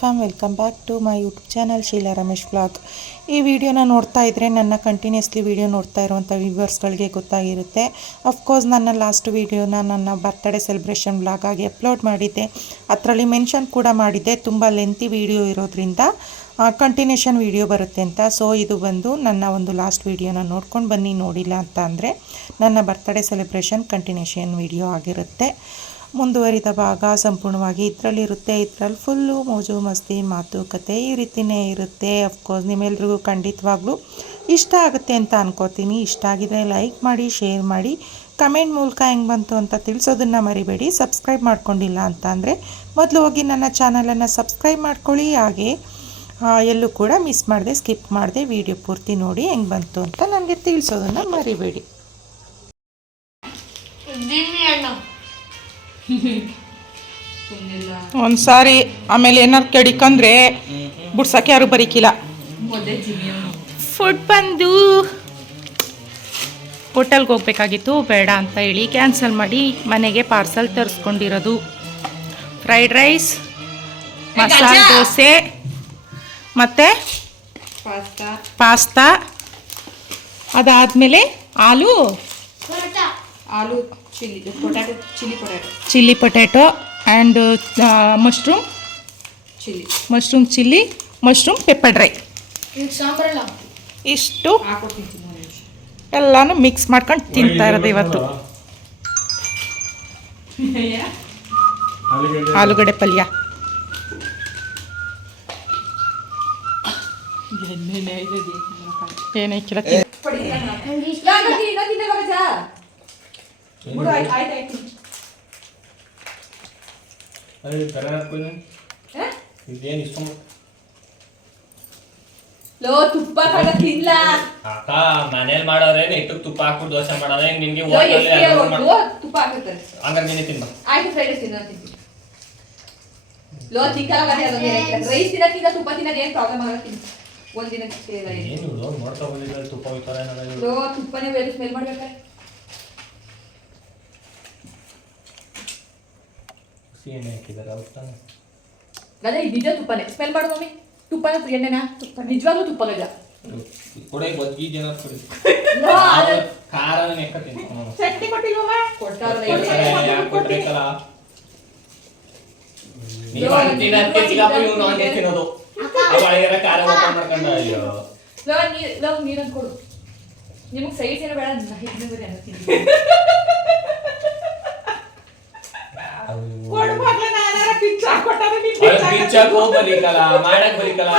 Fam welcome back to my YouTube channel Sheela Ramesh blog ಈ ವಿಡಿಯೋನ ನೋಡ್ತಾ ಇದ್ದರೆ ನನ್ನ ಕಂಟಿನ್ಯೂಸ್ಲಿ ವಿಡಿಯೋ ನೋಡ್ತಾ ಇರುವಂಥ ವ್ಯೂವರ್ಸ್ಗಳಿಗೆ ಗೊತ್ತಾಗಿರುತ್ತೆ. ಅಫ್ಕೋರ್ಸ್ ನನ್ನ ಲಾಸ್ಟ್ ವಿಡಿಯೋನ ನನ್ನ ಬರ್ತ್ಡೇ ಸೆಲೆಬ್ರೇಷನ್ ಬ್ಲಾಗ್ ಆಗಿ ಅಪ್ಲೋಡ್ ಮಾಡಿದ್ದೆ. ಅದರಲ್ಲಿ ಮೆನ್ಷನ್ ಕೂಡ ಮಾಡಿದ್ದೆ. ತುಂಬ ಲೆಂತಿ ವಿಡಿಯೋ ಇರೋದ್ರಿಂದ ಕಂಟಿನ್ಯೂಷನ್ ವಿಡಿಯೋ ಬರುತ್ತೆ ಅಂತ. ಸೊ ಇದು ಬಂದು ನನ್ನ ಒಂದು ಲಾಸ್ಟ್ ವಿಡಿಯೋನ ನೋಡ್ಕೊಂಡು ಬನ್ನಿ, ನೋಡಿಲ್ಲ ಅಂತ ನನ್ನ ಬರ್ತ್ಡೇ ಸೆಲೆಬ್ರೇಷನ್ ಕಂಟಿನ್ಯೂಷನ್ ವಿಡಿಯೋ ಆಗಿರುತ್ತೆ. ಮುಂದುವರಿದ ಭಾಗ ಸಂಪೂರ್ಣವಾಗಿ ಇದರಲ್ಲಿರುತ್ತೆ ಇದರಲ್ಲಿ ಫುಲ್ಲು ಮೋಜು, ಮಸ್ತಿ ಮಾತುಕತೆ ಈ ರೀತಿಯೇ ಇರುತ್ತೆ. ಅಫ್ಕೋರ್ಸ್ ನಿಮ್ಮೆಲ್ರಿಗೂ ಖಂಡಿತವಾಗ್ಲೂ ಇಷ್ಟ ಆಗುತ್ತೆ ಅಂತ ಅನ್ಕೋತೀನಿ ಇಷ್ಟ ಆಗಿದ್ರೆ ಲೈಕ್ ಮಾಡಿ ಶೇರ್ ಮಾಡಿ. ಕಮೆಂಟ್ ಮೂಲಕ ಹೆಂಗೆ ಬಂತು ಅಂತ ತಿಳಿಸೋದನ್ನು ಮರಿಬೇಡಿ. ಸಬ್ಸ್ಕ್ರೈಬ್ ಮಾಡ್ಕೊಂಡಿಲ್ಲ ಅಂತ ಅಂದರೆ ಮೊದಲು ಹೋಗಿ ನನ್ನ ಚಾನಲನ್ನು ಸಬ್ಸ್ಕ್ರೈಬ್ ಮಾಡ್ಕೊಳ್ಳಿ. ಹಾಗೆ ಎಲ್ಲೂ ಕೂಡ ಮಿಸ್ ಮಾಡಿದೆ ಸ್ಕಿಪ್ ಮಾಡಿದೆ ವಿಡಿಯೋ ಪೂರ್ತಿ ನೋಡಿ ಹೆಂಗೆ ಬಂತು ಅಂತ ನನಗೆ ತಿಳಿಸೋದನ್ನು ಮರಿಬೇಡಿ. ಒಂದು ಸಾರಿ ಆಮೇಲೆ ಏನಾರು ಕೆಡಿಕಂದ್ರೆ ಬಿಡ್ಸಕ್ಕೆ ಯಾರು ಬರೀಕಿಲ್ಲ. ಫುಡ್ ಬಂದು ಹೋಟೆಲ್ಗೆ ಹೋಗ್ಬೇಕಾಗಿತ್ತು ಬೇಡ ಅಂತ ಹೇಳಿ ಕ್ಯಾನ್ಸಲ್ ಮಾಡಿ ಮನೆಗೆ parcel ತರಿಸ್ಕೊಂಡಿರೋದು. Fried rice masala dosa ಮತ್ತು ಪಾಸ್ತಾ. ಪಾಸ್ತಾ. ಅದಾದಮೇಲೆ ಆಲೂ. ಆಲೂ. Chilli potato and mushroom. Chilli. Mushroom chilli mushroom pepper dry ಇಷ್ಟು. ಎಲ್ಲನೂ ಮಿಕ್ಸ್ ಮಾಡ್ಕೊಂಡು ತಿಂತಾ ಇರೋದು ಇವತ್ತು. ಆಲೂಗಡ್ಡೆ. ಪಲ್ಯ. ಏನೈಕಿಲ್ಲ ಇದೇನು ಇಸ್ಕೊಂಡ್ ಲೋ ತುಪ್ಪ ಕಡ ತಿನ್ಲ ಅಕ್ಕ ಮನೇಲಿ ಮಾಡೋರೆ ಇಟ್ಟಕ್ಕೆ ತುಪ್ಪ ಹಾಕ್ಬಿಟ್ಟು ದೋಸೆ ನಿನ್ಗೆ ಲೋ ಹೋಟೆಲ್ ಎಷ್ಟೇ ಅವ್ರ್ದು ತುಪ್ಪ ಹಾಕುತ್ತಾರೆ ಹಂಗಾರೆ ನೀನೇ ತಿನ್ಬಾ. ಆಯ್ತು ಫ್ರೈಡ್ ರೈಸ್ ತಿನ್ನೋ ತಿಂತೀನಿ. ಲೋ ತಿಕ್ಕಲ್ಲ ರೈಸ್ ತಿನ್ನಕ್ಕಿಂತ ತುಪ್ಪ ತಿನ್ನೋದು ಏನು ಪ್ರಾಬ್ಲಮ್ ಆಗಲ್ಲ ತಿನ್ನು. ಒಂದ್ ಇಲ್ಲ ಏನು. ನೋಡ್ತಾ ಬಂದಿದ್ದಾರೆ ತುಪ್ಪ ಹೋಯ್ತಾರೆ ಲೋ ತುಪ್ಪನೇ ಬೇರೆ ಸ್ಮೆಲ್ ಮಾಡ್ಬೇಕಾರೆ ಹುಸಿ ಎಣ್ಣೆ ಹಾಕಿದ್ದಾರೆ ಅವ್ರು ಅದೇ ಇದು ನಿಜ ತುಪ್ಪನೇ. ಸ್ಮೆಲ್ ಮಾಡು ಮಮ್ಮಿ. ತುಪ್ಪ ಎಣ್ಣೆನ. ತುಪ್ಪ ನಿಜವಾಗ್ಲೂ ತುಪ್ಪ ಗಜ. ಕೊಡೆ ಬದ್ಗಿ ಜನ ಕೊಡಿ. ಖಾರನ ನೆಕ್ಕ ತಿನ್ಕೊಂಡು ಚಟ್ನಿ ಕೊಟ್ಟಿಲ್ವಮ್ಮ ಕೊಟ್ಟಾರಲ್ಲ ಯಾಕೆ ಕೊಟ್ಬೇಕಲ್ಲ ನೀವು ಅಂತೀನಿ ಅದಕ್ಕೆ ಚಿಕ್ಕಪ್ಪ ಇವ್ನು ಹಂಗೆ ತಿನ್ನೋದು. ಅವಾಗ ಖಾರ ಓಪನ್ ಮಾಡ್ಕೊಂಡು ಅಯ್ಯೋ. ನೀರ್ ನೀರನ್ನು ಕೊಡು. ನಿಮಗೆ ಏನೋ ಬೇಡ ಪಿಚ್ಚಕ್ ಹೋಗ್ ಮಾಡಕ್ ಬರೀಕಲ್ಲ.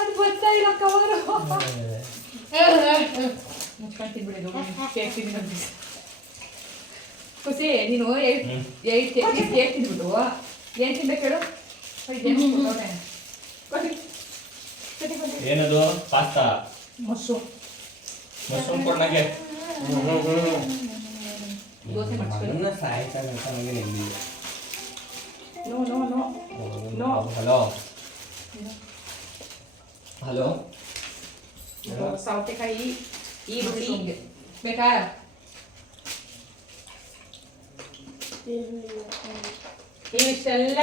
ಅದು ಗೊತ್ತಾ ಇಲ್ಲ ಕವರು ಕೇಕ್ ತಿನ್ಬಿಡಿ ಖುಷಿ ನೀನು eat hmm. Eat cake cake ತಿನ್ಬಿಟ್ಟು ಏನ್ ತಿನ್ಬೇಕು ಹೇಳು ಏನ್ ಕೊಟ್ಟವ್ನೆ? ಕೊಡಿ. ಕೊಡಿ, ಕೊಡಿ. ಏನದು? ಪಾಸ್ತಾ? ಮಶ್ರೂಮ್ ಮಶ್ರೂಮ್ ಕೊಡ್ನಗೆ. Dosa ಮಾಡ್ಸ್ಕೊಳ್ಳಿ no no no no hello? Hello? ಸೌತೆಕಾಯಿ ಈರುಳ್ಳಿ. ಬೇಕಾ? ಇವಿಷ್ಟೆಲ್ಲ.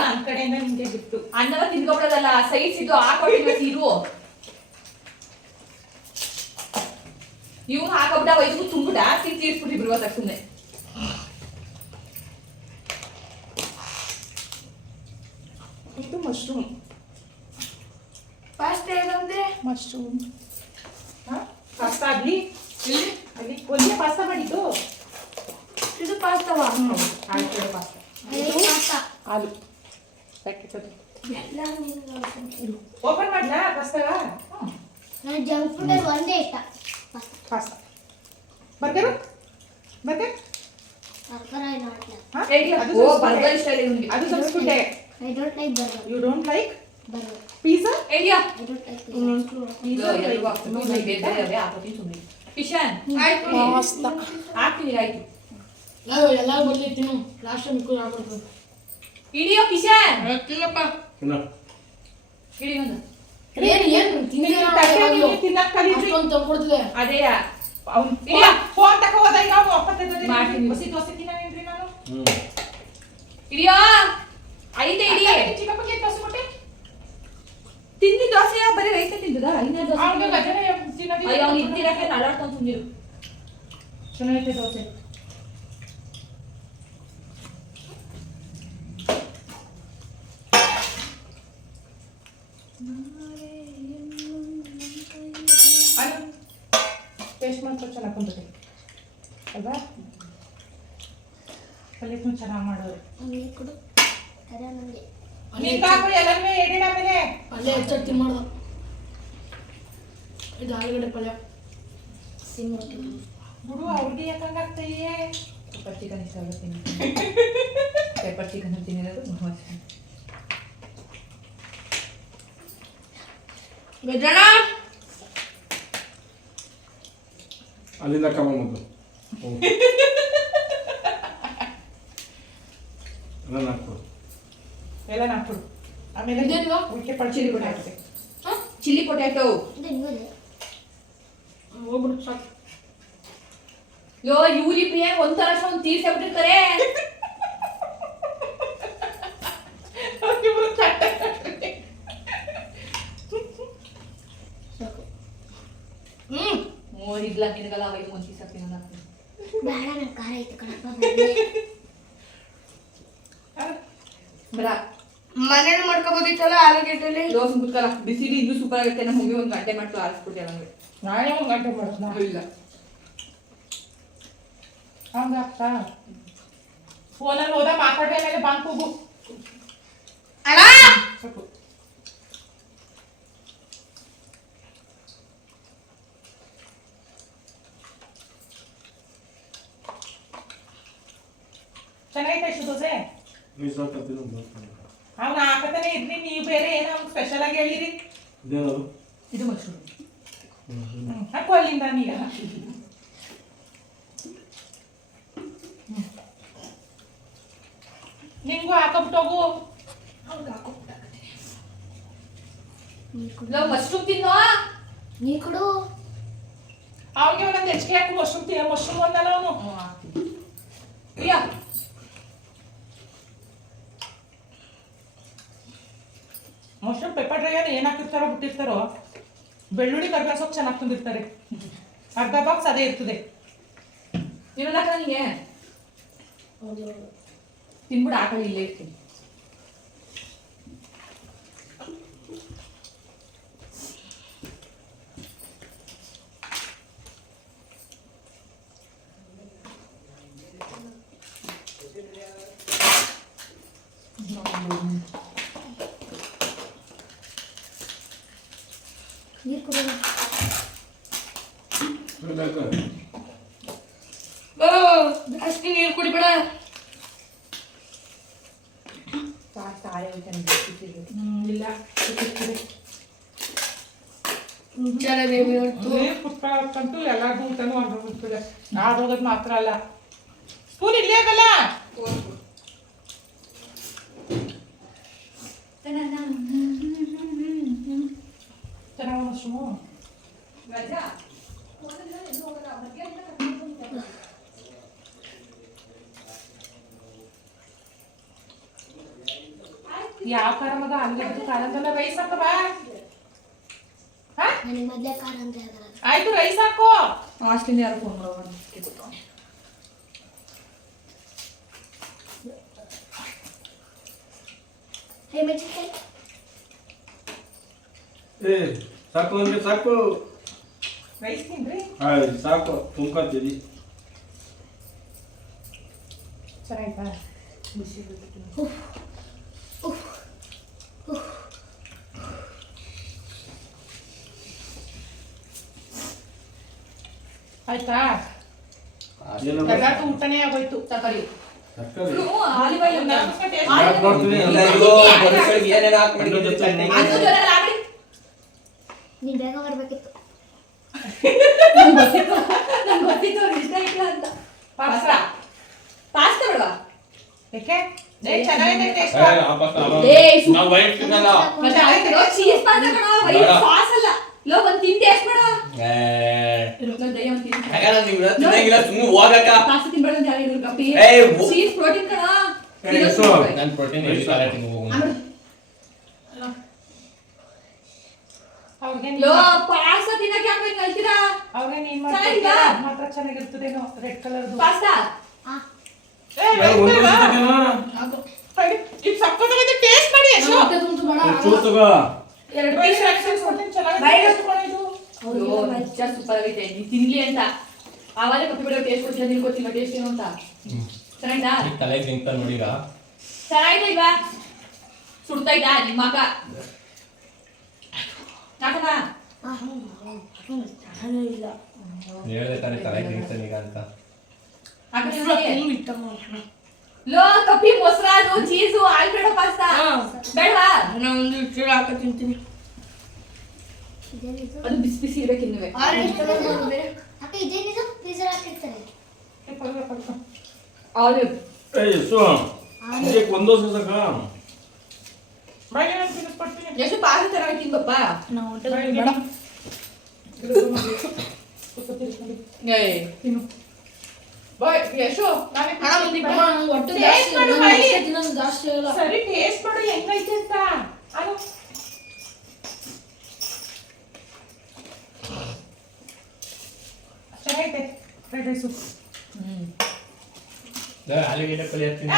ನನ್ನ ಕಡೆಯಿಂದ ನಿಮಗೆ ಬಿಟ್ಟು. ಅನ್ನವ ತಿನ್ಕೊಬಿಡೋದಲ್ಲ ಸೈಡ್ಸ್ ಇದು ಹಾಕೊಟ್ಟಿರ್ಬೇಕು ಇರು ಇವ್ನು ಹಾಕೊಬಿಟ್ಟ ವೈದ್ಯು ತುಂಬುಡ ತಿನ್ ತೀರ್ಸ್ಬಿಟ್ಟಿಬ್ರು ಇವತ್ತಾಗ ಸುಮ್ಮನೆ ಇದು ಮಶ್ರೂಮ್ ಪಾಸ್ತಾ ಹೇಗಂದ್ರೆ ಮಶ್ರೂಮ್ ಪಾಸ್ತಾ ಅಲ್ಲಿ ಅಲ್ಲಿ? ಒಂದೇ ಪಾಸ್ತಾ ಮಾಡಿದ್ದು? ಇದು ಪಾಸ್ತಾವಾ? ಆಯ್ತು ಪಾಸ್ತಾ. ಇದು ಆಲೂ. ಪ್ಯಾಕೆಟ್ ಅದು ಓಪನ್ ಮಾಡ್ಲಾ ಪಾಸ್ತಾಗ ಜಂಕ್ ಫುಡ್ ಒಂದೇ ಇಷ್ಟ ಪಾಸ್ತಾ ಬರ್ಗರು ಮತ್ತೆ Burger I not like. ಹಾ? ಹೇಗಿಲ್ಲ? ಅದು ಓ ತೋರ್ಸ್ಬಿಟ್ಟೆ. ಬರ್ಗರ್ ಸ್ಟೈಲ್ ಇವ್ನಿಗೆ ಅದು ತೋರಿಸ್ಬಿಟ್ಟೆ I don't like burger. You don't like Burger. Pizza ಹೇಗಿಯಾ I don't like pizza. Kishan ಮಸ್ತ ಹಾಕ್ತೀನಿ ಆಯ್ತು ಎಲ್ಲ ಬರ್ಲಿ ತಿನ್ನು ಲಾಸ್ಟ್ ಟೈಮ್ ಮಿಕ್ಕೂರು ಆಗ್ಬಿಡ್ತು ಹಿಡಿಯೋ ಕಿಶನ್ ತಿನ್ನಪ್ಪ ಇನ್ನು ಹಿಡಿ ಅದೇ ಅವ್ನು ಇಲ್ಲ. ಫೋನ್ ತಕ ಹೋದ ಈಗ ಅವ್ನು. ಮಾಡ್ತೀನಿ. ಬಸಿ ದೋಸೆ ತಿನ್ನವೇನ್ರಿ ನಾನು. ಹಿಡಿಯೋ? ಐತೆ ಹಿಡಿ. ಚಿಕ್ಕಪ್ಪಗೆ ದೋಸೆ ಕೊಟ್ಟೆ? ತಿಂದಿ ದೋಸೆ ಬರೀ ರೈತ ತಿಂದದ? ಐದನೇ ದೋಸೆ? ಗಜನೆ ಅವ್ನು ಇದ್ದಿರಕ್ಕೆ ಚೆನ್ನಾಗೈತೆ ದೋಸೆ ಟೇಸ್ಟ್ ಮಾತ್ರ ಚೆನ್ನಾಗಿ ಬಂದಿದೆ ಅಲ್ವಾ ಪಲ್ಯಕ್ಕೂ ಚೆನ್ನಾಗಿ ಮಾಡೋರು. ನನಗೆ ಕೊಡು. ಅದೇ ನನಗೆ ನೀನ್ ಕಾಕು ಎಲ್ಲನೂ ಎಡಿಡ ಆಮೇಲೆ. ಪಲ್ಯ ಹೆಚ್ಚಾಗಿ ತಿನ್ಮಾರ್ದು ಇದು ಆಲೂಗಡ್ಡೆ ಪಲ್ಯ. ತಿನ್ಬಿಟ್ಟು ಬಿಡು ಅವ್ರಿಗೆ ಯಾಕಂಗಾಗ್ತೈಯೇ ಪೆಪ್ಪರ್ ಚಿಕನ್ ಇಷ್ಟ ಆಗುತ್ತೆ ಪೆಪ್ಪರ್ ಚಿಕನ್ ತಿನ್ನಿರೋದು ಗಜಾಣ ಅಲ್ಲಿಂದ ಕಮ್ಮ ಮೊದಲು ಅದನ್ನ ಹಾಕ್ಬಿಡು ಎಲ್ಲ ಹಾಕ್ಬಿಡು ಆಮೇಲೆ ಇದೇನು? ಉಳ್ಕೆ ಚಿಲ್ಲಿ ಕೂಡ ಹಾಕಿದೆ. Chilli potato. ಹೋಗ್ಬಿಡು ಸಾಕು. ಯೋ ಇವ್ರಿ ಪ್ರಿಯ ಒಂಥರ ಒಂದು ತೀರ್ಸೇ ಬಿಟ್ಟಿರ್ತಾರೆ. ಇವ್ರು ಚಟ್ಟ ಸಾಕು. ಹ್ಮ್. ನೋಡಿದ್ಲ ನಿನಗಲ್ಲ ಅವೈದು ಒಂದು ಪೀಸ್ ಹಾಕ್ತೀನಿ ನಾನು ಹಾಕ್ತೀನಿ ಬೇಡ ನನ್ನ ಖಾರ ಐತೆ ಕಣಪ್ಪ ಬಂದೆ ಬರ ಮನೇಲಿ ಮಾಡ್ಕೋಬೋದಿತ್ತಲ್ಲ ಆಲೂಗೆಡ್ಡೆಲಿ. ದೋಸೆ ಕುತ್ಕಲ್ಲ ಬಿಸಿಲಿ ಇನ್ನೂ ಸೂಪರ್ ಆಗುತ್ತೆ. ನಮ್ಮ ಮಮ್ಮಿ ಒಂದು ಗಂಟೆ ಮಾಡ್ತು ಆರಿಸ್ಬಿಟ್ಟೆ ನನಗೆ ನಾಳೆ ಒಂದು ಗಂಟೆ ಮಾಡೋದು ಇಲ್ಲ. ಹಂಗ ಅಕ್ಕ ಫೋನಲ್ಲಿ ಹೋದ ಮಾತಾಡೋ ಮೇಲೆ ಬಂದು ಹೋಗು ಅಣ್ಣ ಸಾಕು. ಚೆನ್ನಾಗೈತೆ ಇಷ್ಟು ದೋಸೆ? ನೀವು ಸ್ವಲ್ಪ ತಿನ್ನು ಅವ್ನು ಹಾಕತಾನೆ ಇದ್ರಿ ನೀವು ಬೇರೆ ಏನೋ ಅವ್ನು ಸ್ಪೆಷಲ್ ಆಗಿ ಹೇಳಿರಿ. ಇದು ಮಶ್ರೂಮ್. ಹ್ಮ್, ಹಾಕು ಅಲ್ಲಿಂದ ನೀಗ ನಿಂಗೂ ಹಾಕೊಬಿಟ್ಟೋಗು ನೀ ಕೊಡು ನಾವು ಮಶ್ರೂಮ್ ತಿನ್ನೋ? ನೀ ಕೊಡು. ಅವನಿಗೆ ಒಂದೊಂದು ಹೆಚ್ಚಿಗೆ ಹಾಕು ಮಶ್ರೂಮ್ ಮಶ್ರೂಮ್ ಒಂದಲ್ಲ ಅವನು. ಹ್ಞೂ ಮಶ್ರೂಮ್ ಪೆಪ್ಪರ್ ಡ್ರೈ ಏನು ಹಾಕಿರ್ತಾರೋ ಬಿಟ್ಟಿರ್ತಾರೋ ಬೆಳ್ಳುಳ್ಳಿ ಕರ್ಬೇವು ಸೊಪ್ಪು ಚೆನ್ನಾಗಿ ತಂದಿರ್ತಾರೆ ಅರ್ಧ ಬಾಕ್ಸ್ ಅದೇ ಇರ್ತದೆ. ಇನ್ನೊಂದು ಹಾಕ ನನಗೆ ತಿನ್ಬಿಡು ಹಾಕಲಿ ಇಲ್ಲೇ ಇರ್ತೀನಿ ನೀರು ಕೊಡು ಜಾಸ್ತಿ ನೀರು ಕುಡಿಬೇಡ. ಇಲ್ಲ. ನೀರು ಕುತ್ಕೊಳ್ಳೋಕ್ಕಂತೂ ಎಲ್ಲರಿಗೂ ಊಟನೂ ಹೊರಟೋಗ್ಬಿಡ್ತದೆ ಆಡೋಗೋದು ಮಾತ್ರ ಅಲ್ಲ. ಸ್ಪೂನ್ ಇಲ್ಲೇ ಆಗಲ್ಲ? ಚೆನ್ನಾಗಿ ಯಾವ ಖಾರ ಮಗ? ಖಾರ ಅಂತಲ್ಲ ರೈಸ್ ಹಾಕ ಬಾ. ಹಾ? ನನಗೆ ಮೊದಲೇ ಖಾರ ಅಂತ ಹೇಳ್ತಾರೆ ಆಯ್ತು ರೈಸ್ ಹಾಕೋ. ಹಾಸ್ಟೆಲಿಂದ ಯಾರು ಫೋನ್ ಗೊತ್ತವನೆ ಹೇ ಮೆಣಸಿನ್ಕಾಯಿ? ಏ ಸಾಕು ಅಂದ್ರೆ ಸಾಕು. ರೈಸ್ ತಿನ್ರಿ ಆಯ್ ಸಾಕು. ತುಂಬ್ಕೊತೀವಿ ಚೆನ್ನಾಯ್ತಾ ಆಯ್ತಾ ಎಲ್ಲಾರ್ಗೂ ಊಟನೇ ಆಗೋಯ್ತು ತರಕಾರಿ ತರಕಾರಿ ಹ್ಞೂ, ಆಲಿವ್ ಆಯಿಲ್ ಉಂಟಾ? ಯಾಕ್ ನೋಡ್ತೀನಿ? ಇಲ್ಲ, ಇದು ಬರೀಸೊಳಗೆ ಏನೇನ್ ಹಾಕ್ ಮಾಡಿದ್ದು ಚಟ್ನಿ. ಅದು ಊಟನೇ ಆಗೋಯ್ತು ಆಗ್ಬಿಡಿ. ನೀನ್ ಬೇಗ ಬರ್ಬೇಕಿತ್ತು. ನಂಗ್ ಗೊತ್ತಿತ್ತು. ನಂಗ್ ಗೊತ್ತಿತ್ತು ಅವ್ರಿಗೆ ಇಷ್ಟ ಇಲ್ಲ ಅಂತ. ಪಾಸ್ತಾ? ಪಾಸ್ತಾ ಬೇಡವಾ? ಏಕೆ? ಏ ಚೆನ್ನಾಗಿದೆ ಟೇಸ್ಟ್ ಏ, ನಾವ್ ತಿನ್ನಲ್ಲ. ಮತ್ತೆ ಆಯ್ತು ಚೀಸ್ ಪಾಸ್ತಾ ಕಣೋ ವೈಟ್ ಸಾಸ್ ಅಲ್ಲ ಲೋ ಒಂದ್ ತಿಂಡಿ ಎಷ್ಟು ಬೇಡ? ಸುಮ್ನೆ ಹೋಗಕ್ಕ. ಪಾಸ್ತಾ ತಿನ್ಬೇಡ ಅಂತ ಹೇಳಿದ್ರು ಕಪ್ಪಿ ಚೀಸ್ ಪ್ರೋಟೀನ್ ಕಣ? ನಾನ್ ಲೋ ಪಾಸ್ತಾ ತಿನ್ನಕ್ಕೆ ಯಾಕೆ ಹಿಂಗ್ ಹೇಳ್ತೀರಾ? ಅವ್ರಿಗೆ ನೀನ್ ಚೆನ್ನಾಗಿಲ್ಲ? ಮಾತ್ರ ಚೆನ್ನಾಗಿರ್ತದೇನೋ ರೆಡ್ ಕಲರ್ ಪಾಸ್ತಾ? ಇದು ಸಕ್ಕತ್ತಾಗಿದೆ ಟೇಸ್ಟ್ ಮಾಡಿ ಎಷ್ಟು ತಗೋ. ಎರಡು ಪೀಸ್ ಕೊಡ್ತೀನಿ, ಚೆನ್ನಾಗಿದೆ. ಅಯ್ಯೋ ನಿಜ ಸೂಪರ್ ಆಗಿದೆ ನೀನ್ ತಿನ್ಲಿ ಅಂತ. ಆವಾಗಲೇ ಕಪ್ಪಿ ಬಿಡೋ ಟೇಸ್ಟ್ ಕೊಡ್ತೀನಿ ನಿನ್ ಗೊತ್ತಿಲ್ಲ ಟೇಸ್ಟ್ ಏನು ಅಂತ? ಚೆನ್ನಾಯ್ತಾ ಈಗ ತಲೆಗೆ ನಿಂತ ನೋಡಿಗ ಚೆನ್ನಾಗಿದೆ ಇಲ್ವಾ? ಸುಡ್ತೈತಾ ನಿಮ್ಮ ಮಗ? ನಾಟಕ ಇಲ್ಲ. ಹೇಳ್ದೆ ತಾನೆ ತಲೆ ನಿಂತಾನೆ ಈಗ ಅಂತ. ಆ ಲೋ ಕಪ್ಪಿ ಮೊಸರಾದು ಚೀಸು ಆಲ್ಫ್ರೆಡೋ ಪಾಸ್ತಾ. ಬೇಡವಾ? ನಾನು ಒಂದು ಚೂರು ಹಾಕ ತಿಂತೀನಿ. ಅದು ಬಿಸಿ ಬಿಸಿ ಇರಬೇಕು ಇನ್ನುವೆ. ಅಕ್ಕ ಇದೇನಿದು? ಫ್ರೀಜರ್ ಹಾಕಿರ್ತಾರೆ. ಆಲಿವ್ ಎಷ್ಟೋ? ಇದಕ್ಕೆ ಒಂದು ತಿನ್ನಿಸ್ಕೊಡ್ತೀನಿ. ಎಷ್ಟು ನಾವು ಹೊಟ್ಟೆ ಬೇಡ. ತಿನ್ನು. ಬಾಯ್ ಯಶು ಇಟ್ಟು ಮಾಡು, ನಂಗೆ ಹೊಟ್ಟೆ ಟೇಸ್ಟ್ ಮಾಡು, ಬಾಯಿ. ಜಾಸ್ತಿ ಆಗಲ್ಲ ಸರಿ ಟೇಸ್ಟ್ ಮಾಡು ಹೆಂಗೈತೆ ಅಂತ. ಅದು ಚೆನ್ನಾಗೈತೆ ಫ್ರೈಡ್ ರೈಸು ಆಲೂಗೆಡ್ಡೆ ಪಲ್ಯ ತಿನ್ನು.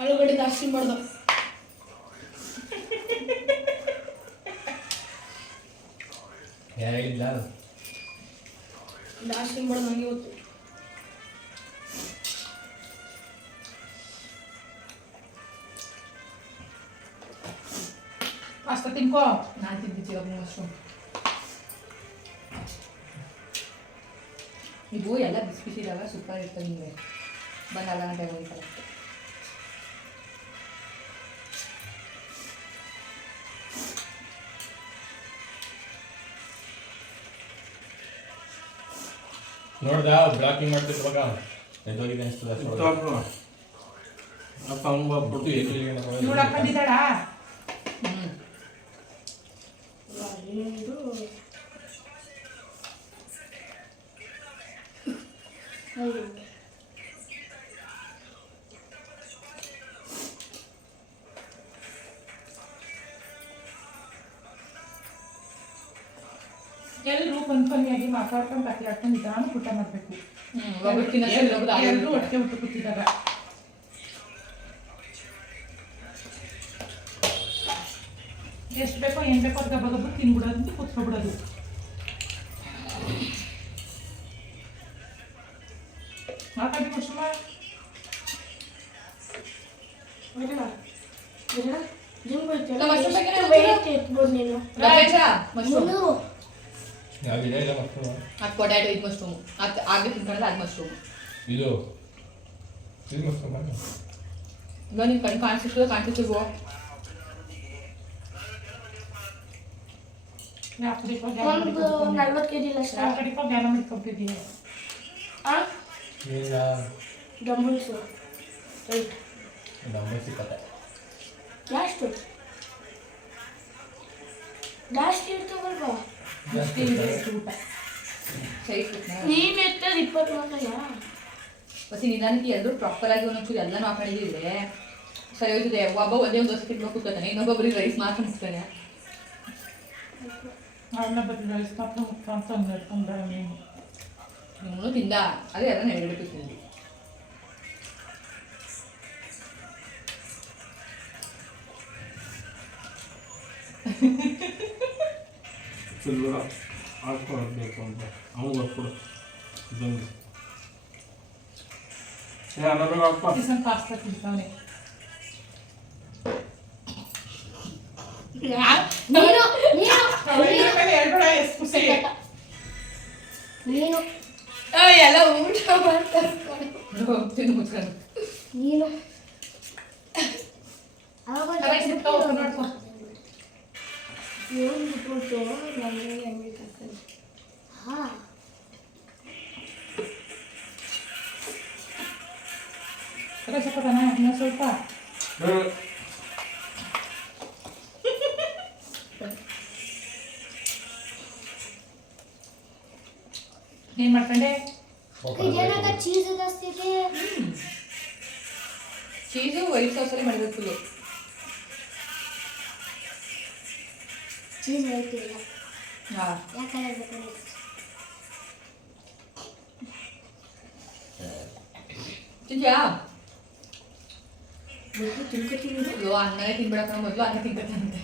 ಆಲೂಗಡ್ಡೆ ಜಾಸ್ತಿ ಮಾಡ್ದ ಯಾರಿಲ್ಲ ಜಾಸ್ತಿ ಮಾಡ್ದ ನಂಗೆ ಗೊತ್ತು ಪಾಸ್ತಾ ತಿನ್ಕೋ ನಾನು ಅದು ಮಶ್ರೂಮ್ ಇವು ಎಲ್ಲ ಬಿಸಿ ಬಿಸಿ ಇದಾವೆ ಸೂಪರ್ ಇರ್ತದೆ ನಿಮಗೆ. ಗಂಟೆ ಹೋಗ್ತಾರೆ ನೋಡ್ದ ಬ್ಲಾಕಿಂಗ್ ಮಾಡ್ತಿರುವಾಗ ಎದ್ದೋಗಿದೆ ಅನಿಸ್ತದ. ಅಪ್ಪ. ಹೋಗ್ಬಿಟ್ಟು ಎಲ್ಲಿ? ಇವಳು ಹಾಕೊಂಡಿದ್ದಾಳ ಹ್ಞೂ ಎಲ್ಲರೂ ಬಂದ್ ಬನ್ನಿಯಾಗಿ ಮಾತಾಡ್ಕೊಂಡು ಕತ್ತಿ ಹಾಕೊಂಡು ನಿಧಾನ ಊಟ ಮಾಡಬೇಕು. ಹ್ಞೂ ಒಬ್ಬರು ತಿನ್ನೋದು ಒಬ್ಬರು ಎಲ್ಲರೂ ಒಟ್ಟಿಗೆ ಊಟ ಕೂತಿದಾಗ ಎಷ್ಟು ಬೇಕೋ ಏನು ಬೇಕೋ ಅದು ಗಬ ಗಬ ತಿನ್ಬಿಡೋದು ಅಂತ ಕೂತ್ಕೊಬಿಡೋದು. ಮಾತಾಡಿ ಕುಸುಮ. ನಮ್ಮ ಅಷ್ಟೊಂದು ಬಗ್ಗೆ ಏನು ವೆಯ್ಟ್ ಎತ್ಬೋದು ನೀನು. ರಾಜೇಶ ಮಶ್ರೂಮ್ ಮುನ್ನೂರು ಯಾವಿದೆ ಇಲ್ಲ ಮಕ್ಕಳು ಅದು ಪೊಟ್ಯಾಟೊ ಇದು ಮಶ್ರೂಮ್ ಅದು ಆಗಲೇ ತಿನ್ಕೊಳ್ಳೋದು ಅದು ಮಶ್ರೂಮ್ ಇದು ಇದು ಮಸ್ತ್ ಮಾಡಿ ಇವಾಗ ನಿಮ್ಮ ಕಣ್ಣು ಕಾಣಿಸ್ತಿರ್ತದೆ ಕಾಣಿಸ್ತಿಲ್ವೋ ಯಾಕೆ ಒಂದು ನಲ್ವತ್ತು ಕೆ ಜಿ ಅಷ್ಟೇ ಕಡಿಕೋ ಜ್ಞಾನ ಮಾಡ್ಕೊತಿದ್ದೀನಿ ಇಲ್ಲ ಡಂಬಲ್ಸು ರೈಟ್ ನಮ್ಮ ಸಿಕ್ಕತ್ತೆ ಎಷ್ಟು ಜಾಸ್ತಿ ಇರ್ತವಲ್ವಾ ನೀನ್ ಎತ್ತದ ಇಪ್ಪತ್ನಾಲ್ಕಲ್ಲ ಮತ್ತೆ ನಿಧಾನಕ್ಕೆ ಎಲ್ಲರೂ ಪ್ರಾಪರ್ ಆಗಿ ಒಂದೊಂಚೂರು ಎಲ್ಲನೂ ಹಾಕೊಂಡಿದ್ರೆ ಸರಿ ಹೋಯ್ತದೆ ಒಬ್ಬ ಒಂದೇ ಒಂದು ದೋಸೆ ತಿನ್ಬೇಕು ಕೂತಾನೆ ಇನ್ನೊಬ್ಬೊಬ್ಬರಿಗೆ ಬರೀ ರೈಸ್ ಮಾತ್ರ ಮುಗ್ತಾನೆ ರೈಸ್ ಮಾತ್ರ ಮುಖ ಅಂತ ಅಂದ್ಕೊಂಡ್ರೆ ನೀನು. ತಿಂದ ಅದೇ ಅದನ್ನ ಎರಡು ತಿಂದು. ಚಿಲ್ಲರ ಹಾಕ್ಕೊಳ್ಬೇಕು ಅಂತ ಅವ್ನು ಬರ್ಕೊಡು ಇದಂಗೆ ಪಾಸ್ತಾ ತಿಂತಾವನೆ ನೀನು ಎಲ್ಲ ಊಟ ಮಾಡ್ತಾರೆ ನೀನು. ಅವಾಗ ಏನ್ ಬಿಟ್ಬಿಟ್ಟು ನಮ್ಗೆ ಎಣ್ಣೆ ಹಾಕೋದು. ಹಾ. ಸ್ವಲ್ಪ ಇನ್ನೂ ಸ್ವಲ್ಪ. ಏನು ಮಾಡ್ಕೊಂಡೆ? ಇದೇನಾಗ ಚೀಸ್ ಜಾಸ್ತಿ ಇದೆ ಚೀಸು ವೈಟ್ ಸಾಸಲ್ಲಿ ಫುಲ್ಲು ಚೀಸ್ ಐತಿಲ್ಲ ಹಾಂ. ಯಾಕಂದ್ರೆ ಬೇಕು ತಿಂದ್ಯಾ? ಮೊದಲು ಅನ್ನನೇ ತಿನ್ಬಿಡಕ್ಕ ಮೊದಲು ಅನ್ನ ತಿನ್ಬೇಕಂತೆ.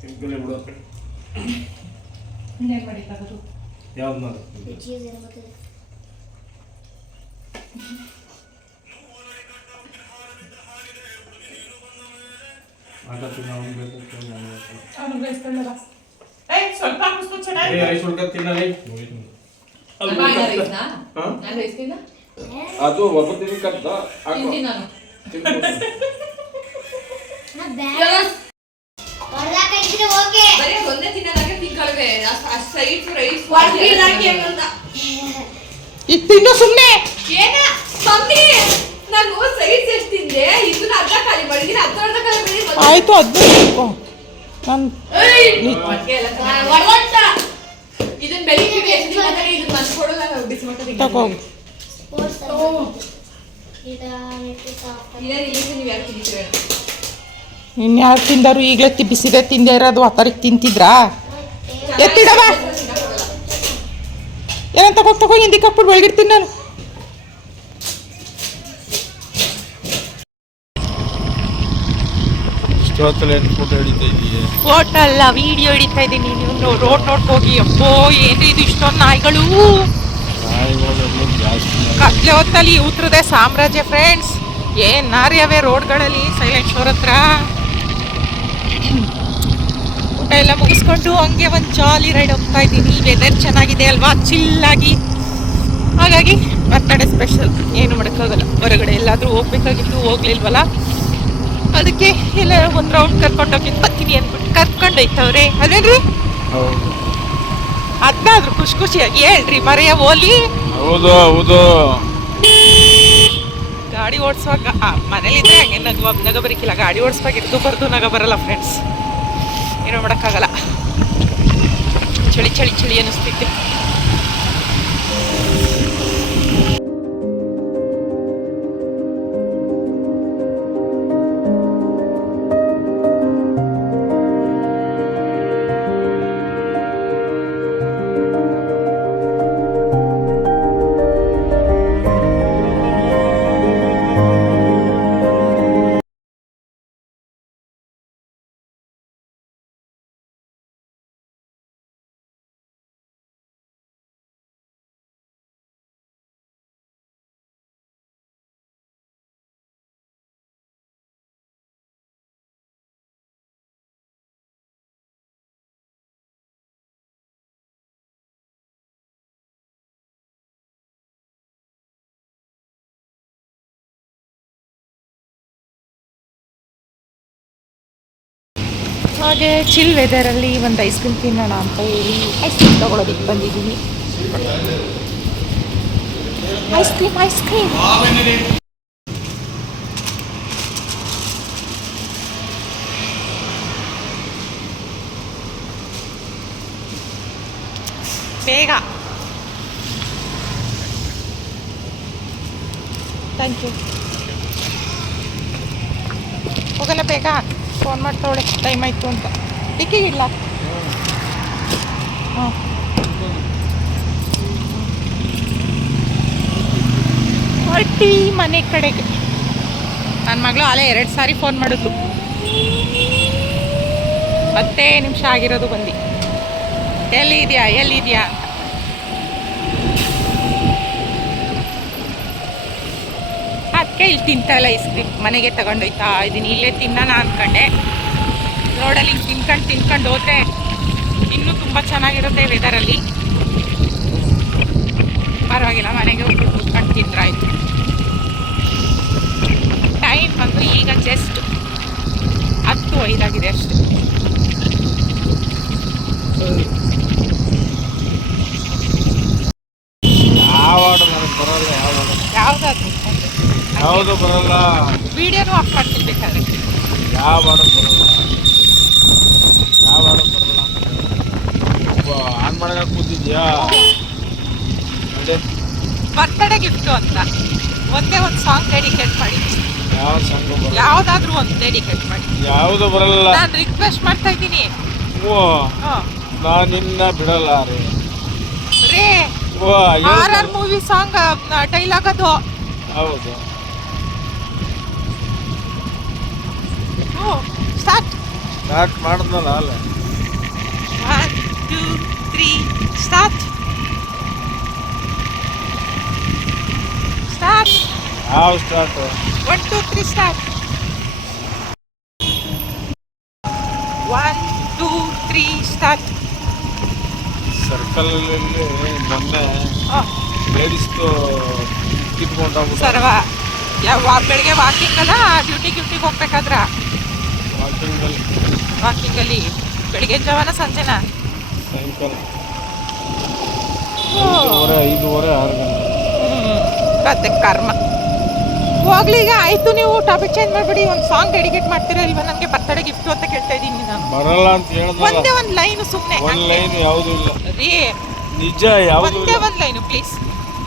ತಿಂಕಲೇ ಬಿಡು. ಇನ್ನೇನ್ ಮಾಡಿಕ್ಕಾಗದು ಯಾವ್ದು ಚೀಸ್ ಏನು ಓಕೆ ಬರೀ ಒಂದೇ ತಿನ್ನೋದಾಗೆ ತಿನ್ಕೊಳ್ವೆ ಅಷ್ಟು ಸೈಡ್ ರೈಸ್ ಅಂತ ಈಗ ತಿನ್ನು ಸುಮ್ಮನೆ ಏನ ಮಮ್ಮಿ ನಾನು ಸೈಡ್ಸ್ ಎಷ್ಟು ತಿಂದೆ ಇದನ್ನ ಅರ್ಧ ಖಾಲಿ ಮಾಡಿದೀನಿ ಅರ್ಧ ಅರ್ಧ ಖಾಲಿ ಮಾಡಿದೀನಿ ಆಯಿತು ಅದು ನಾನು ಇದನ್ನ ಬೆಳಿಗ್ಗೆ ಎಷ್ಟು ದಿನ ಆದ್ಮೇಲೆ ಇದನ್ನ ತಂದ್ಕೊಡು ನಾನು ಬಿಸಿ ಮಾಡ್ಕೊಂಡು ತಗೋ ಇನ್ಯಾರು ತಿಂದರು? ಈಗಲೇ ತಿ ಬಿಸಿದೆ ತಿಂದೇ ಇರೋದು ಆ ಥರಕ್ಕೆ ತಿಂತಿದ್ರಾ? ಎತ್ತಿಡವ? ಏನಂತ ತಗೋ ತಗೋ ಹಿಂದಿಕ್ಕೆ ಹಾಕ್ಬಿಟ್ಟು ಒಳಗಿಡ್ತೀನಿ ನಾನು. ಏನು ಫೋಟೋ ಹಿಡಿತಾ ಇದೀಯ? ಫೋಟೋ ಅಲ್ಲ ವಿಡಿಯೋ ಹಿಡಿತಾ ಇದ್ದೀನಿ ನೀವು ರೋಡ್ ನೋಡ್ಕೋಗಿ ಅಪ್ಪೋ ಏನು ಇದು ಇಷ್ಟೊಂದು ನಾಯಿಗಳು? ಕತ್ಲೆ ಹೊತ್ತಲ್ಲಿ ಉತ್ತರದೆ ಸಾಮ್ರಾಜ್ಯ ಫ್ರೆಂಡ್ಸ್ ಏನ್ ನಾರ್ಯವೇ ರೋಡ್ಗಳಲ್ಲಿ? ಸೈಲೆಂಟ್ ಶೋರ್ ಹತ್ರ? ಊಟ ಎಲ್ಲ ಮುಗಿಸ್ಕೊಂಡು ಹಂಗೆ ಒಂದು ಜಾಲಿ ರೈಡ್ ಹೋಗ್ತಾ ಇದ್ದೀನಿ ವೆದರ್ ಚೆನ್ನಾಗಿದೆ ಅಲ್ವಾ? ಚಿಲ್ಲಾಗಿ ಹಾಗಾಗಿ ಬರ್ತಡೇ ಸ್ಪೆಷಲ್ ಏನು ಮಾಡೋಕ್ಕಾಗಲ್ಲ. ಹೊರಗಡೆ ಎಲ್ಲಾದರೂ ಹೋಗ್ಬೇಕಾಗಿತ್ತು ಹೋಗ್ಲಿಲ್ವಲ್ಲ? ಅದಕ್ಕೆ ಎಲ್ಲ ಒಂದು ರೌಂಡ್ ಕರ್ಕೊಂಡು ಹೋಗಿ ಬರ್ತೀನಿ ಅಂದ್ಬಿಟ್ಟು ಕರ್ಕೊಂಡು ಹೋಯ್ತವ್ರೆ. ಅದೇನ್ರಿ? ಹೌದು. ಅದನ್ನಾದ್ರೂ ಖುಷಿ ಖುಷಿಯಾಗಿ ಹೇಳ್ರಿ ಮರೆಯ ಓಲಿ. ಹೌದು ಹೌದು. ಗಾಡಿ ಓಡಿಸುವಾಗ ಮನೇಲಿದ್ರೆ ಹಂಗೆ ನಗುವ ನಗ ಬರಿಕಿಲ್ಲ. ಗಾಡಿ ಓಡಿಸುವಾಗ ಇದ್ದು ಬರ್ದು ನಗ ಬರಲ್ಲ ಫ್ರೆಂಡ್ಸ್ ಏನೋ ಮಾಡೋಕ್ಕಾಗಲ್ಲ. ಚಳಿ ಚಳಿ ಚಳಿ ಅನ್ನಿಸ್ತೈತೆ ಹಾಗೆ ಚಿಲ್ ವೆದರಲ್ಲಿ ಒಂದು ಐಸ್ ಕ್ರೀಮ್ ತಿನ್ನೋಣ ಅಂತ ಹೇಳಿ ಐಸ್ ಕ್ರೀಮ್ ತೊಗೊಳೋದಕ್ಕೆ ಬಂದಿದ್ದೀನಿ. ಐಸ್ ಕ್ರೀಮ್ ಐಸ್ ಕ್ರೀಮ್ ಬೇಗ. ಥ್ಯಾಂಕ್ ಯು ಹೋಗಲ್ಲ ಬೇಗ. ಫೋನ್ ಮಾಡ್ತಾವಳೆ ಟೈಮ್ ಆಯಿತು ಅಂತ. ಟಿಕೆ ಇಲ್ಲ. ಹಾಂ. ಹೊರಟಿ ಮನೆ ಕಡೆಗೆ. ನನ್ನ ಮಗಳು ಅಲೆ ಎರಡು ಸಾರಿ ಫೋನ್ ಮಾಡಿದ್ಲು. ಹತ್ತೇ ನಿಮಿಷ ಆಗಿರೋದು ಬಂದು. ಎಲ್ಲಿದೆಯಾ ಎಲ್ಲಿದೆಯಾ? ಅಂತ ಅದಕ್ಕೆ ಇಲ್ಲಿ ತಿಂತಾ ಇಲ್ಲ ಐಸ್ ಕ್ರೀಮ್ ಮನೆಗೆ ತಗೊಂಡೋಯ್ತಾ ಇದ್ದೀನಿ ಇಲ್ಲೇ ತಿನ್ನೋಣ ಅಂದ್ಕೊಂಡೆ ರೋಡಲ್ಲಿ ಹಿಂಗೆ ತಿನ್ಕೊಂಡು ತಿನ್ಕೊಂಡು ಹೋದ್ರೆ ಇನ್ನೂ ತುಂಬ ಚೆನ್ನಾಗಿರುತ್ತೆ ವೆದರಲ್ಲಿ ಪರವಾಗಿಲ್ಲ, ಮನೆಗೆ ಕುತ್ಕೊಂಡು ತಿಂದ್ರಾಯ್ತು ಟೈಮ್ ಬಂದು ಈಗ ಜಸ್ಟ್ ಹತ್ತು ಐದಾಗಿದೆ ಅಷ್ಟೆ ಯಾವ ಆರ್ಡರ್ ನನಗೆ ಬರಲ್ಲ ಯಾವ ಆರ್ಡರ್ ಯಾವುದಾದ್ರು ಯಾವುದು ಬರಲ್ಲ. ವಿಡಿಯೋನು ಆಫ್ ಮಾಡ್ತೀನಿ ಬೇಕಾದ್ರೆ ಯಾವ ಆರ್ಡರ್ ಬರಲ್ಲ. ಯಾವ ಬರಲ್ಲ ಆನ್ ಮಾಡಕ ಕೂತಿದ್ಯಾ? ಅದೇ. ಬರ್ತ್ಡೇ ಗಿಫ್ಟು ಅಂತ. ಒಂದೇ ಒಂದು ಸಾಂಗ್ ಡೆಡಿಕೇಟ್ ಮಾಡಿ. ಯಾವ ಸಾಂಗ್ ಬರಲ್ಲ. ಯಾವುದಾದ್ರೂ ಒಂದು ಡೆಡಿಕೇಟ್ ಮಾಡಿ. ಯಾವುದು ಬರಲ್ಲ. ನಾನು ರಿಕ್ವೆಸ್ಟ್ ಮಾಡ್ತಾ ಇದ್ದೀನಿ. ಓ ನಾನು ನಿನ್ನ ಬಿಡಲ್ಲ ರೀ. ರೇ ಓ ಆರ್ ಮೂವಿ ಸಾಂಗ್ ಡೈಲಾಗ್ ಅದು. ಹೌದು ಸ್ಟಾರ್ಟ್ ಸ್ಟಾರ್ಟ್ ಮಾಡಿದ್ನಲ್ಲ ಅಲ್ಲ. One two three start start ಯಾವ start one two three start one two three start ಸರ್ಕಲಲ್ಲಿ ಮೊನ್ನೆ ಲೇಡೀಸ್ದು ಕಿತ್ಕೊಂಡೋಗ್ಬಿಟ್ಟು ಸರ್ವ ಯಾವ ಬೆಳಗ್ಗೆ ವಾಕಿಂಗ್ ಅಲ್ಲ ಡ್ಯೂಟಿ ಡ್ಯೂಟಿಗೆ ಹೋಗ್ಬೇಕಾದ್ರ? ವಾಕಿಂಗಲ್ಲಿ ವಾಕಿಂಗಲ್ಲಿ ಬೆಳಿಗ್ಗೆ ಜವನ ಸಂಜೆನ? ಸಾಯಂಕಾಲ. ಐದೂವರೆ ಆರು ಗಂಟೆ. ಕತೆ ಕರ್ಮ. ಹೋಗ್ಲಿ ಈಗ ಆಯ್ತು ನೀವು ಟಾಪಿಕ್ ಚೇಂಜ್ ಮಾಡ್ಬಿಡಿ ಒಂದು ಸಾಂಗ್ ಡೆಡಿಕೇಟ್ ಮಾಡ್ತೀರಾ ಇಲ್ವಾ? ನನಗೆ ಬರ್ತಡೆ ಗಿಫ್ಟ್ ಅಂತ ಕೇಳ್ತಾ ಇದ್ದೀನಿ ನಾನು. ಬರಲ್ಲ ಅಂತ ಹೇಳಿದ್ರೆ ಒಂದೇ ಒಂದು ಲೈನ್ ಸುಮ್ಮನೆ ಒಂದು ಲೈನ್ ಯಾವುದು ಇಲ್ಲ. ರೀ. ನಿಜ ಯಾವುದು ಒಂದೇ ಒಂದು ಲೈನು ಪ್ಲೀಸ್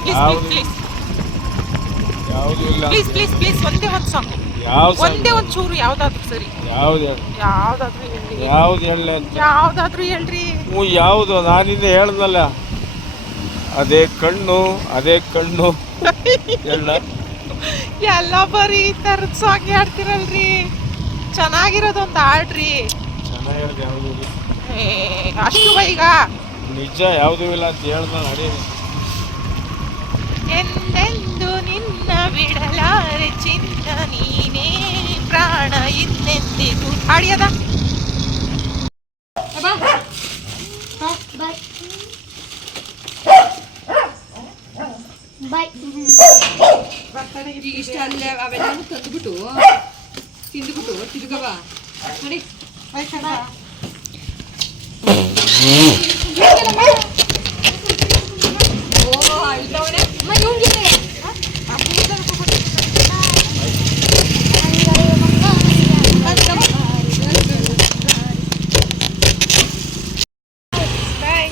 ಪ್ಲೀಸ್ ಯಾವ್ದು? ಪ್ಲೀಸ್ ಯಾವುದು ಇಲ್ಲ. ಪ್ಲೀಸ್ ಪ್ಲೀಸ್ ಪ್ಲೀಸ್ ಒಂದೇ ಒಂದು ಸಾಂಗ್ ಒಂದೇ ಒಂದ್ ಚೂರು ಯಾವ್ದಾದ್ರು ಸರಿ. ಯಾವ್ದು ಹೇಳಿ? ಯಾವ್ದಾದ್ರು ಹೇಳ್ರಿ ಯಾವ್ದು ಹೇಳಲೆ ಅಂತ? ಯಾವ್ದಾದ್ರು ಹೇಳ್ರಿ. ಹ್ಞೂ ಯಾವುದು? ನಾನಿಂದ ಹೇಳ್ದಲ್ಲ. ಅದೇ ಕಣ್ಣು ಅದೇ ಕಣ್ಣು. ಹೇಳ ಎಲ್ಲ ಬರೀ ಈ ಥರದ ಸಾಂಗ್ ಹಾಡ್ತಿರಲ್ರಿ. ಚೆನ್ನಾಗಿರೋದೊಂದು ಹಾಡ್ರಿ. ಚೆನ್ನಾಗಿರೋದು ಯಾವುದು ಏ, ಅಷ್ಟು ಬೈಗ. ನಿಜ ಯಾವುದೂ ಇಲ್ಲ ಅಂತ ಹೇಳ್ದ ನಡೀರಿ. ನಿನ್ನ ಬಿಡಲಾರೆ ಚಿನ್ನ ನೀನೇ ಪ್ರಾಣ ಇನ್ನೆಂದಿಗೂ. ಹಾಡಿಯದ ಬಾಯ್ ಇಷ್ಟ ಅಲ್ಲೇ ಅವೆಲ್ಲ ತಂದ್ಬಿಟ್ಟು ತಿಂದ್ಬಿಟ್ಟು ತಿರ್ಗವ ನೋಡಿ ಓ ಅಳ್ತವನೆ ಬಾಯ್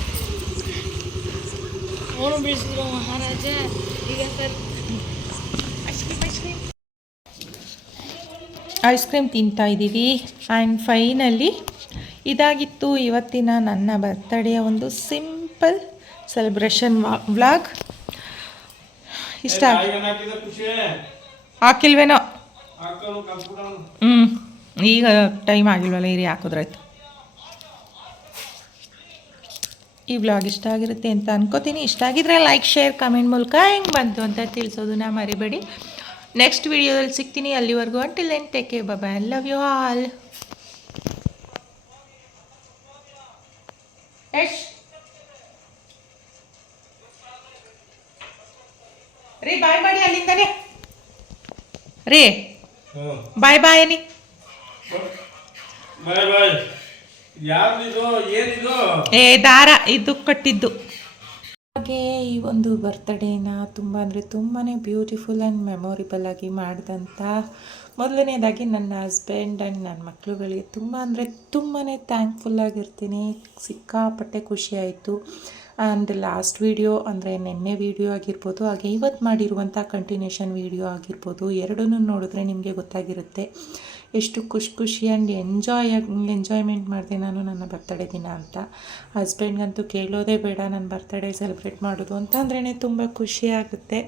ಅವನು ಬಿಡಿಸಿದ್ರು ಮಹಾರಾಜ ಈಗ ಸರ್ ಐಸ್ ಕ್ರೀಮ್ ತಿಂತಾ ಇದ್ದೀವಿ. ಆ್ಯಂಡ್ ಫೈನಲಿ ಇದಾಗಿತ್ತು ಇವತ್ತಿನ ನನ್ನ ಬರ್ತಡೆಯ ಒಂದು ಸಿಂಪಲ್ ಸೆಲೆಬ್ರೇಷನ್ ವ್ಲಾಗ್ ಇಷ್ಟ ಹಾಕಿಲ್ವೇನೋ? ಹ್ಞೂ ಈಗ ಟೈಮ್ ಆಗಿಲ್ವಲ್ಲ ಇರಿ ಹಾಕಿದ್ರಾಯ್ತು ಈ ವ್ಲಾಗ್ ಇಷ್ಟ ಆಗಿರುತ್ತೆ ಅಂತ ಅನ್ಕೋತೀನಿ. ಇಷ್ಟ ಆಗಿದ್ರೆ ಲೈಕ್ ಶೇರ್ ಕಮೆಂಟ್ ಮೂಲಕ ಹೆಂಗೆ ಬಂತು ಅಂತ ತಿಳಿಸೋದನ್ನ ಮರಿಬೇಡಿ. ನೆಕ್ಸ್ಟ್ ವಿಡಿಯೋದಲ್ಲಿ ಸಿಗ್ತೀನಿ. ಅಲ್ಲಿವರೆಗೂ until then take care bye I love you all Yash ರೀ ಬಾಯ್ ಮಾಡಿ ಅಲ್ಲಿಂದಾನೆ. ರೀ ಬಾಯ್ ಬಾಯ್ ನೀ. ಬಾಯ್ ಬಾಯ್ ಏನಿದು? ಏ ದಾರ ಇದು ಕಟ್ಟಿದ್ದು. ಹಾಗೆ ಈ ಒಂದು ಬರ್ತ್ಡೇನ ತುಂಬ ಅಂದರೆ ತುಂಬಾ ಬ್ಯೂಟಿಫುಲ್ ಆ್ಯಂಡ್ ಮೆಮೊರಿಬಲ್ ಆಗಿ ಮಾಡಿದಂಥ ಮೊದಲನೇದಾಗಿ ನನ್ನ ಹಸ್ಬೆಂಡ್ ಆ್ಯಂಡ್ ನನ್ನ ಮಕ್ಕಳುಗಳಿಗೆ ತುಂಬ ಅಂದರೆ ತುಂಬಾ ಥ್ಯಾಂಕ್ಫುಲ್ ಆಗಿರ್ತೀನಿ. ಸಿಕ್ಕಾಪಟ್ಟೆ ಖುಷಿ ಆಯಿತು. ಆ್ಯಂಡ್ ಲಾಸ್ಟ್ ವೀಡಿಯೋ ಅಂದರೆ ನಿನ್ನೆ ವೀಡಿಯೋ ಆಗಿರ್ಬೋದು, ಹಾಗೆ ಇವತ್ತು ಮಾಡಿರುವಂಥ ಕಂಟಿನ್ಯೂಷನ್ ವೀಡಿಯೋ ಆಗಿರ್ಬೋದು, ಎರಡನ್ನೂ ನೋಡಿದ್ರೆ ನಿಮಗೆ ಗೊತ್ತಾಗಿರುತ್ತೆ. ಎಷ್ಟು ಖುಷಿ ಖುಷಿ ಆ್ಯಂಡ್ ಎಂಜಾಯ್ ಎಂಜಾಯ್ಮೆಂಟ್ ಮಾಡಿದೆ ನಾನು ನನ್ನ ಬರ್ತಡೇ ದಿನ ಅಂತ. ಹಸ್ಬೆಂಡ್ಗಂತೂ ಕೇಳೋದೇ ಬೇಡ ನನ್ನ ಬರ್ತಡೇ ಸೆಲೆಬ್ರೇಟ್ ಮಾಡೋದು ಅಂತ ಅಂದ್ರೇ ತುಂಬ ಖುಷಿ ಆಗುತ್ತೆ.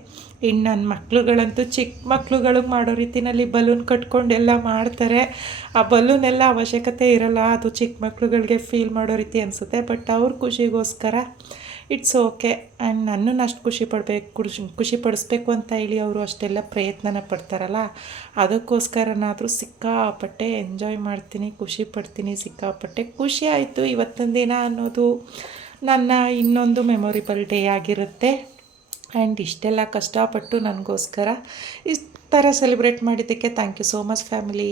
ಇನ್ನು ನನ್ನ ಮಕ್ಳುಗಳಂತೂ ಚಿಕ್ಕ ಮಕ್ಕಳುಗಳು ಮಾಡೋ ರೀತಿಯಲ್ಲಿ ಬಲೂನ್ ಕಟ್ಕೊಂಡೆಲ್ಲ ಮಾಡ್ತಾರೆ. ಆ ಬಲೂನ್ ಎಲ್ಲ ಅವಶ್ಯಕತೆ ಇರಲ್ಲ, ಅದು ಚಿಕ್ಕ ಮಕ್ಳುಗಳಿಗೆ ಫೀಲ್ ಮಾಡೋ ರೀತಿ ಅನಿಸುತ್ತೆ ಬಟ್ ಅವ್ರ ಖುಷಿಗೋಸ್ಕರ ಇಟ್ಸ್ ಓಕೆ ಆ್ಯಂಡ್ ನನ್ನನ್ನು ಅಷ್ಟು ಖುಷಿ ಪಡಬೇಕು, ಖುಷಿ ಪಡಿಸ್ಬೇಕು ಅಂತ ಹೇಳಿ ಅವರು ಅಷ್ಟೆಲ್ಲ ಪ್ರಯತ್ನನ ಪಡ್ತಾರಲ್ಲ. ಅದಕ್ಕೋಸ್ಕರನಾದರೂ ಸಿಕ್ಕಾಪಟ್ಟೆ ಎಂಜಾಯ್ ಮಾಡ್ತೀನಿ, ಖುಷಿ ಪಡ್ತೀನಿ, ಸಿಕ್ಕಾಪಟ್ಟೆ ಖುಷಿ ಆಯಿತು ಇವತ್ತಿನ ದಿನ ಅನ್ನೋದು ನನ್ನ ಇನ್ನೊಂದು ಮೆಮೊರಿಬಲ್ ಡೇ ಆಗಿರುತ್ತೆ. ಆ್ಯಂಡ್ ಇಷ್ಟೆಲ್ಲ ಕಷ್ಟಪಟ್ಟು ನನಗೋಸ್ಕರ ಈ ಥರ ಸೆಲೆಬ್ರೇಟ್ ಮಾಡಿದ್ದಕ್ಕೆ thank you so much family